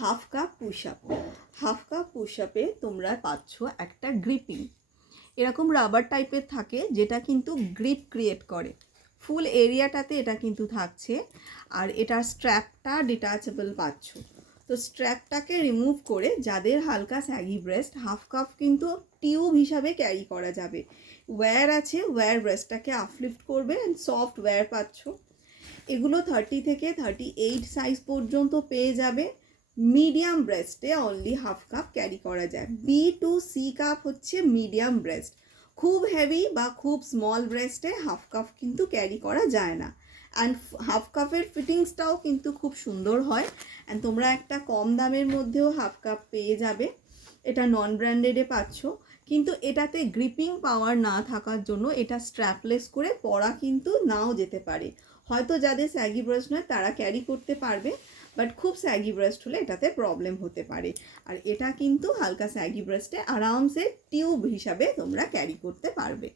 Half cup push up. Half cup push আপে তোমরা পাচ্ছ একটা গ্রিপিং, এরকম রাবার টাইপের থাকে যেটা কিন্তু গ্রিপ ক্রিয়েট করে। ফুল এরিয়াটাতে এটা কিন্তু থাকছে। আর এটার স্ট্র্যাপটা ডিটাচেবল পাচ্ছ। তো স্ট্র্যাপটাকে রিমুভ করে যাদের হালকা স্যাগি ব্রেস্ট, হাফ কাপ কিন্তু টিউব হিসাবে ক্যারি করা যাবে। ওয়্যার আছে, ওয়্যার ব্রেস্টটাকে আপলিফট করবে অ্যান্ড সফট ওয়্যার পাচ্ছ। এগুলো 30 থেকে 38 সাইজ পর্যন্ত পেয়ে যাবে। মিডিয়াম ব্রেস্টে অনলি হাফ কাপ ক্যারি করা যায়। বি টু সি কাপ হচ্ছে মিডিয়াম ব্রেস্ট। খুব হেভি বা খুব স্মল ব্রেস্টে হাফ কাপ কিন্তু ক্যারি করা যায় না। অ্যান্ড হাফ কাপের ফিটিংসটাও কিন্তু খুব সুন্দর হয়। অ্যান্ড তোমরা একটা কম দামের মধ্যেও হাফ কাপ পেয়ে যাবে। এটা নন ব্র্যান্ডেডে পাচ্ছ, কিন্তু এটাতে গ্রিপিং পাওয়ার না থাকার জন্য এটা স্ট্র্যাপলেস করে পরা কিন্তু নাও যেতে পারে। হয়তো যাদের স্যাগি ব্রেস্ট নয় তারা ক্যারি করতে পারবে, বাট খুব স্যাগি ব্রেস্ট হলে এটাতে প্রবলেম হতে পারে। আর এটা কিন্তু হালকা স্যাগি ব্রেস্টে আরামসে টিউব হিসাবে তোমরা ক্যারি করতে পারবে।